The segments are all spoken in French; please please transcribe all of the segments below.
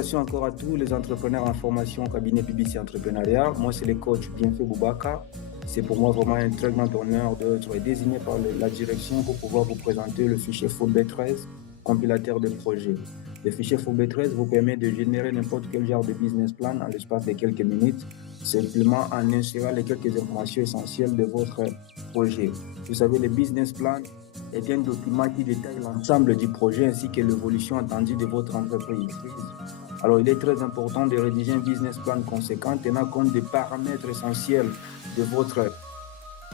salutations encore à tous les entrepreneurs en formation au cabinet BBC Entrepreneuriat. Moi, c'est le coach Bienfait Boubacar. C'est pour moi vraiment un très grand honneur d'être désigné par la direction pour pouvoir vous présenter le fichier Forbet 13, compilateur de projets. Le fichier Forbet 13 vous permet de générer n'importe quel genre de business plan en l'espace de quelques minutes, simplement en insérant les quelques informations essentielles de votre projet. Vous savez, le business plan est un document qui détaille l'ensemble du projet ainsi que l'évolution attendue de votre entreprise. Alors, il est très important de rédiger un business plan conséquent tenant compte des paramètres essentiels de votre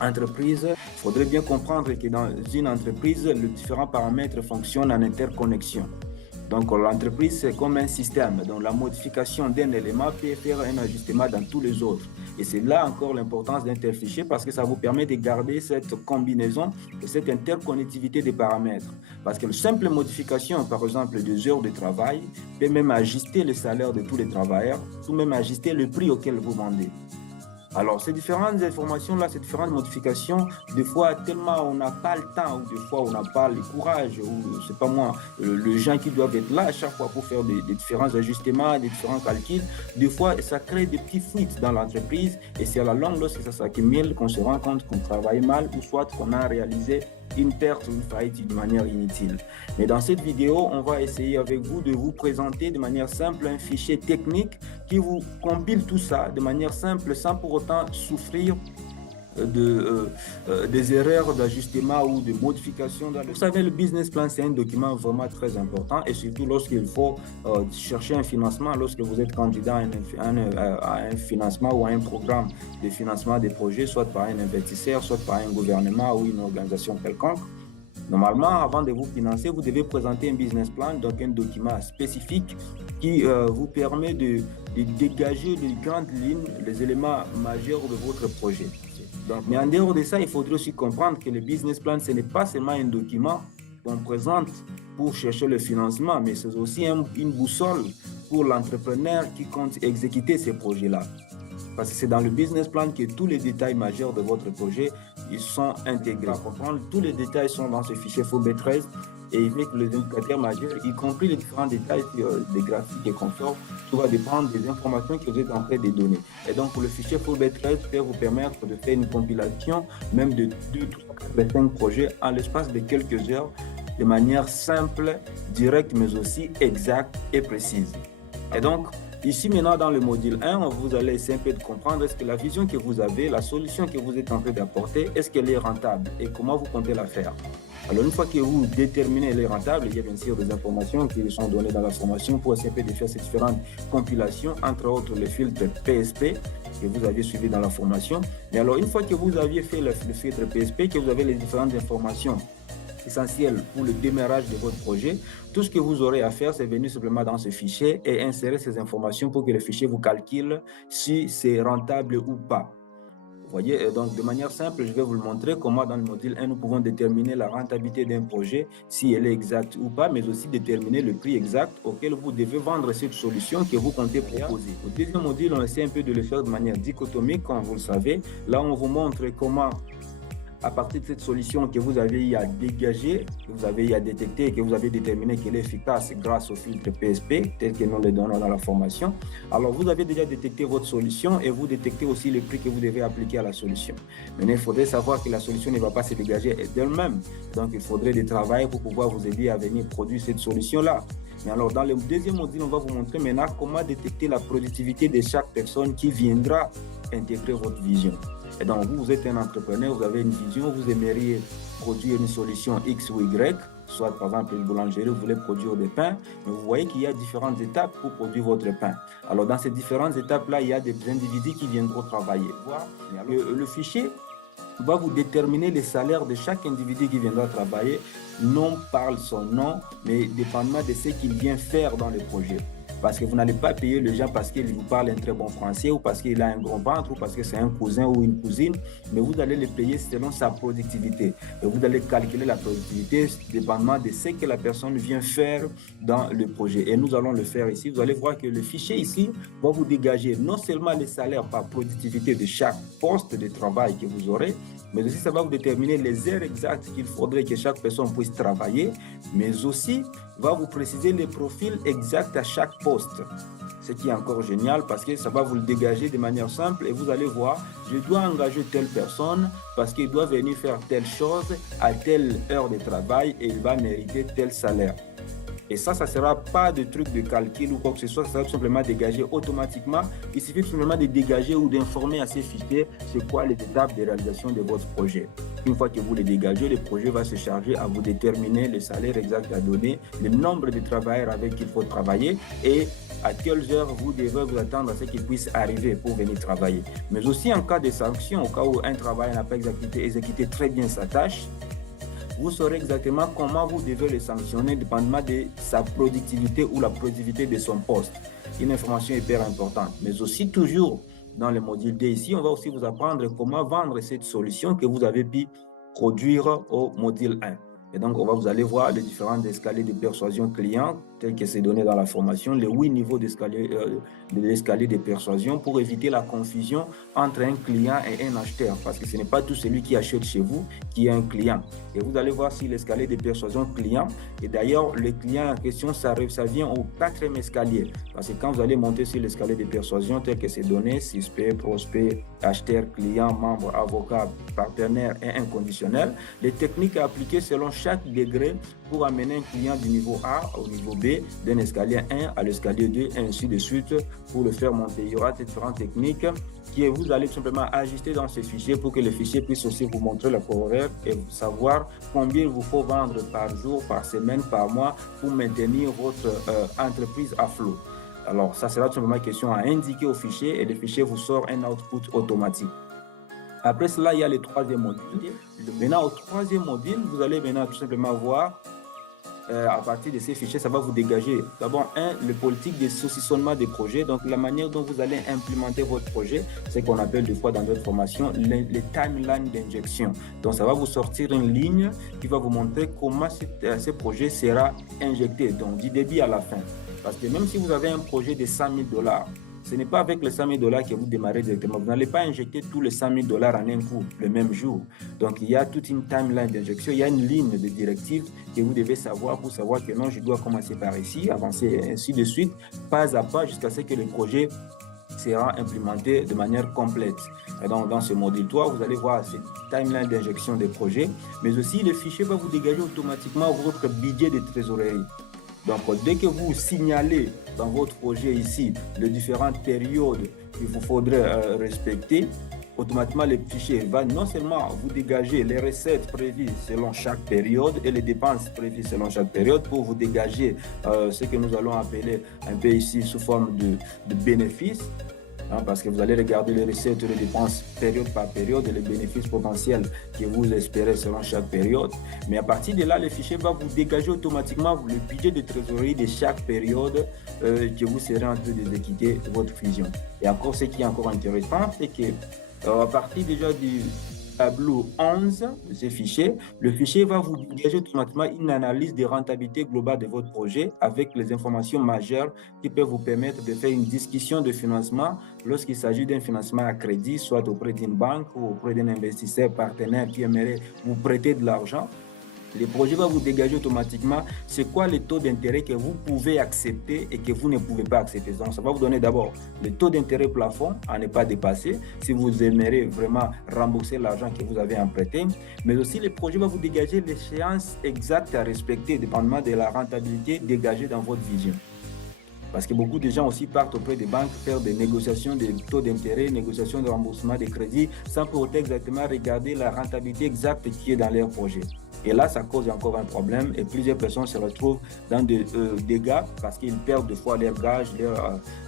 entreprise. Il faudrait bien comprendre que dans une entreprise, les différents paramètres fonctionnent en interconnexion. Donc, l'entreprise, c'est comme un système. Donc, la modification d'un élément peut faire un ajustement dans tous les autres. Et c'est là encore l'importance d'un tel fichier parce que ça vous permet de garder cette combinaison et cette interconnectivité des paramètres. Parce que la simple modification, par exemple, des heures de travail, peut même ajuster le salaire de tous les travailleurs, ou même ajuster le prix auquel vous vendez. Alors, ces différentes informations-là, ces différentes modifications, des fois, tellement on n'a pas le temps, ou des fois, on n'a pas le courage, ou, je sais pas moi, les gens qui doivent être là à chaque fois pour faire des différents ajustements, des différents calculs, des fois, ça crée des petits fuites dans l'entreprise, et c'est à la longue, lorsque ça s'accumule, qu'on se rend compte qu'on travaille mal, ou soit qu'on a réalisé une perte ou une faillite de manière inutile. Mais dans cette vidéo, on va essayer avec vous de vous présenter de manière simple un fichier technique qui vous compile tout ça de manière simple sans pour autant souffrir des erreurs d'ajustement ou de modification. Vous savez, le business plan, c'est un document vraiment très important et surtout lorsqu'il faut chercher un financement, lorsque vous êtes candidat à un financement ou à un programme de financement des projets, soit par un investisseur, soit par un gouvernement ou une organisation quelconque. Normalement, avant de vous financer, vous devez présenter un business plan, donc un document spécifique qui vous permet de dégager les grandes lignes, les éléments majeurs de votre projet. Donc, mais en dehors de ça, il faudrait aussi comprendre que le business plan, ce n'est pas seulement un document qu'on présente pour chercher le financement, mais c'est aussi une boussole pour l'entrepreneur qui compte exécuter ces projets-là. Parce que c'est dans le business plan que tous les détails majeurs de votre projet ils sont intégrés. Pour comprendre, tous les détails sont dans ce fichier Forbet 13 et il fait que les indicateurs majeurs, y compris les différents détails des graphiques et consorts, tout va dépendre des informations que vous êtes en train de donner. Et donc, pour le fichier Forbet 13 peut vous permettre de faire une compilation même de 2, 3, 4, 5 projets en l'espace de quelques heures de manière simple, directe, mais aussi exacte et précise. Et donc, ici maintenant dans le module 1, vous allez essayer un peu de comprendre est-ce que la vision que vous avez, la solution que vous êtes en train d'apporter, est-ce qu'elle est rentable et comment vous comptez la faire. Alors une fois que vous déterminez elle est rentable, il y a bien sûr des informations qui sont données dans la formation pour essayer de faire ces différentes compilations, entre autres le filtre PSP que vous aviez suivi dans la formation. Et alors une fois que vous aviez fait le filtre PSP, que vous avez les différentes informations essentiel pour le démarrage de votre projet, tout ce que vous aurez à faire, c'est venir simplement dans ce fichier et insérer ces informations pour que le fichier vous calcule si c'est rentable ou pas. Vous voyez, donc de manière simple, je vais vous le montrer comment dans le module 1, nous pouvons déterminer la rentabilité d'un projet, si elle est exacte ou pas, mais aussi déterminer le prix exact auquel vous devez vendre cette solution que vous comptez proposer. Au deuxième module, on essaie un peu de le faire de manière dichotomique, comme vous le savez. Là, on vous montre comment à partir de cette solution que vous avez eu à dégager, que vous avez eu à détecter et que vous avez déterminé qu'elle est efficace grâce au filtre PSP, tel que nous le donnons dans la formation, alors vous avez déjà détecté votre solution et vous détectez aussi le prix que vous devez appliquer à la solution. Maintenant, il faudrait savoir que la solution ne va pas se dégager d'elle-même. Donc, il faudrait du travail pour pouvoir vous aider à venir produire cette solution-là. Mais alors, dans le deuxième module, on va vous montrer maintenant comment détecter la productivité de chaque personne qui viendra intégrer votre vision. Et donc, vous êtes un entrepreneur, vous avez une vision, vous aimeriez produire une solution X ou Y, soit par exemple une boulangerie, vous voulez produire des pains, mais vous voyez qu'il y a différentes étapes pour produire votre pain. Alors, dans ces différentes étapes-là, il y a des individus qui viendront travailler. Le fichier va vous déterminer les salaires de chaque individu qui viendra travailler, non par son nom, mais dépendamment de ce qu'il vient faire dans le projet. Parce que vous n'allez pas payer les gens parce qu'il vous parle un très bon français ou parce qu'il a un gros ventre ou parce que c'est un cousin ou une cousine, mais vous allez les payer selon sa productivité. Et vous allez calculer la productivité dépendamment de ce que la personne vient faire dans le projet. Et nous allons le faire ici. Vous allez voir que le fichier ici va vous dégager non seulement les salaires par productivité de chaque poste de travail que vous aurez, mais aussi ça va vous déterminer les heures exactes qu'il faudrait que chaque personne puisse travailler, mais aussi va vous préciser les profils exacts à chaque poste. Ce qui est encore génial parce que ça va vous le dégager de manière simple et vous allez voir, je dois engager telle personne parce qu'il doit venir faire telle chose à telle heure de travail et il va mériter tel salaire. Et ça ne sera pas de truc de calcul ou quoi que ce soit, ça va tout simplement dégager automatiquement. Il suffit tout simplement de dégager ou d'informer à ces fichiers c'est quoi les étapes de réalisation de votre projet. Une fois que vous les dégagez, le projet va se charger à vous déterminer le salaire exact à donner, le nombre de travailleurs avec qui il faut travailler et à quelles heures vous devez vous attendre à ce qu'ils puissent arriver pour venir travailler. Mais aussi en cas de sanction, au cas où un travailleur n'a pas exécuté très bien sa tâche, vous saurez exactement comment vous devez le sanctionner dépendamment de sa productivité ou la productivité de son poste. Une information hyper importante. Mais aussi toujours dans le module D ici, on va aussi vous apprendre comment vendre cette solution que vous avez pu produire au module 1. Et donc, vous allez voir les différents escaliers de persuasion client tels que c'est donné dans la formation, les 8 niveaux d'escalier de persuasion pour éviter la confusion entre un client et un acheteur parce que ce n'est pas tout celui qui achète chez vous qui est un client. Et vous allez voir si l'escalier de persuasion client, et d'ailleurs, le client en question, ça vient au 4e escalier parce que quand vous allez monter sur l'escalier de persuasion tel que c'est donné, suspect, prospect, acheteur, client, membre, avocat, partenaire et inconditionnel, les techniques à appliquer selon chaque degré pour amener un client du niveau A au niveau B, d'un escalier 1 à l'escalier 2, et ainsi de suite pour le faire monter. Il y aura différentes techniques que vous allez simplement ajuster dans ce fichier pour que le fichier puisse aussi vous montrer le horaire et savoir combien il vous faut vendre par jour, par semaine, par mois pour maintenir votre entreprise à flot. Alors, ça sera tout simplement une question à indiquer au fichier et le fichier vous sort un output automatique. Après cela, il y a le 3e module. Maintenant, au 3e module, vous allez maintenant tout simplement voir, à partir de ces fichiers, ça va vous dégager d'abord, le politique de saucissonnement des projets. Donc, la manière dont vous allez implémenter votre projet, c'est qu'on appelle des fois dans d'autres formations les timelines d'injection. Donc, ça va vous sortir une ligne qui va vous montrer comment ce projet sera injecté, donc du début à la fin. Parce que même si vous avez un projet de $100 000, ce n'est pas avec les $100 000 que vous démarrez directement. Vous n'allez pas injecter tous les $100 000 en un coup, le même jour. Donc, il y a toute une timeline d'injection. Il y a une ligne de directive que vous devez savoir pour savoir que non, je dois commencer par ici, avancer et ainsi de suite, pas à pas, jusqu'à ce que le projet sera implémenté de manière complète. Et donc, dans ce module 3, vous allez voir cette timeline d'injection des projets, mais aussi le fichier va vous dégager automatiquement votre budget de trésorerie. Donc, dès que vous signalez dans votre projet ici les différentes périodes qu'il vous faudrait respecter, automatiquement le fichier va non seulement vous dégager les recettes prévues selon chaque période et les dépenses prévues selon chaque période pour vous dégager ce que nous allons appeler un peu ici sous forme de bénéfices. Parce que vous allez regarder les recettes et les dépenses période par période et les bénéfices potentiels que vous espérez selon chaque période. Mais à partir de là, le fichier va vous dégager automatiquement le budget de trésorerie de chaque période que vous serez en train d'exécuter votre fusion. Et encore, ce qui est encore intéressant, c'est que à partir déjà du tableau 11 de ce fichier, le fichier va vous dégager automatiquement une analyse de rentabilité globale de votre projet avec les informations majeures qui peuvent vous permettre de faire une discussion de financement lorsqu'il s'agit d'un financement à crédit, soit auprès d'une banque ou auprès d'un investisseur partenaire qui aimerait vous prêter de l'argent. Le projet va vous dégager automatiquement c'est quoi le taux d'intérêt que vous pouvez accepter et que vous ne pouvez pas accepter. Donc, ça va vous donner d'abord le taux d'intérêt plafond à ne pas dépasser si vous aimeriez vraiment rembourser l'argent que vous avez emprunté. Mais aussi, le projet va vous dégager l'échéance exacte à respecter dépendamment de la rentabilité dégagée dans votre vision. Parce que beaucoup de gens aussi partent auprès des banques faire des négociations de taux d'intérêt, négociations de remboursement des crédits sans pour autant exactement regarder la rentabilité exacte qui est dans leur projet. Et là, ça cause encore un problème et plusieurs personnes se retrouvent dans des dégâts parce qu'ils perdent des fois leurs gages,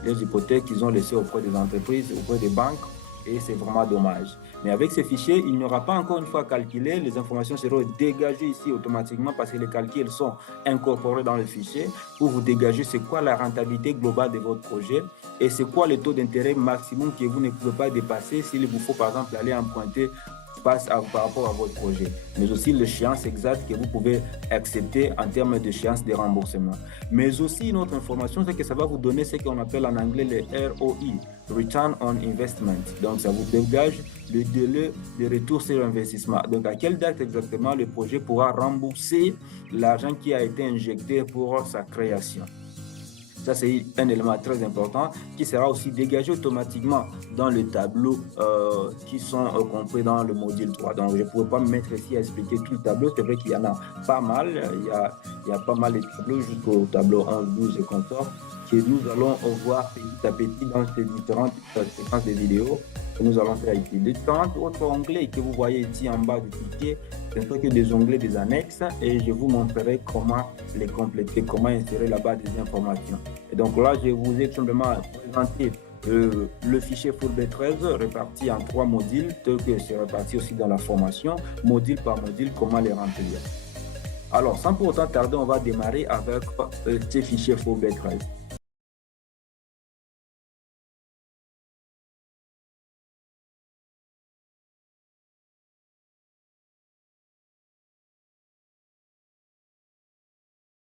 leurs hypothèques qu'ils ont laissées auprès des entreprises, auprès des banques. Et c'est vraiment dommage. Mais avec ces fichiers, il n'y aura pas encore une fois calculé. Les informations seront dégagées ici automatiquement parce que les calculs sont incorporés dans le fichier pour vous dégager c'est quoi la rentabilité globale de votre projet et c'est quoi le taux d'intérêt maximum que vous ne pouvez pas dépasser s'il vous faut par exemple aller emprunter par rapport à votre projet, mais aussi l'échéance exacte que vous pouvez accepter en termes d'échéance de remboursement. Mais aussi, une autre information, c'est que ça va vous donner ce qu'on appelle en anglais le ROI, Return on Investment. Donc, ça vous dégage le délai de retour sur l'investissement. Donc, à quelle date exactement le projet pourra rembourser l'argent qui a été injecté pour sa création. Ça, c'est un élément très important qui sera aussi dégagé automatiquement dans le tableau qui sont compris dans le module 3. Donc, je ne pourrais pas me mettre ici à expliquer tout le tableau. C'est vrai qu'il y en a pas mal. Il y a pas mal de tableaux jusqu'au tableau 11, 12 et consorts que nous allons voir petit à petit dans ces différentes séquences de vidéos que nous allons faire ici. Les différents autres onglets que vous voyez ici en bas du fichier, ce ne sont que des onglets des annexes et je vous montrerai comment les compléter, comment insérer là-bas des informations. Et donc là, je vous ai simplement présenté le fichier Fulbright 13 réparti en 3 modules, tel que c'est réparti aussi dans la formation, module par module, comment les remplir. Alors, sans pour autant tarder, on va démarrer avec ce fichier Fulbright 13.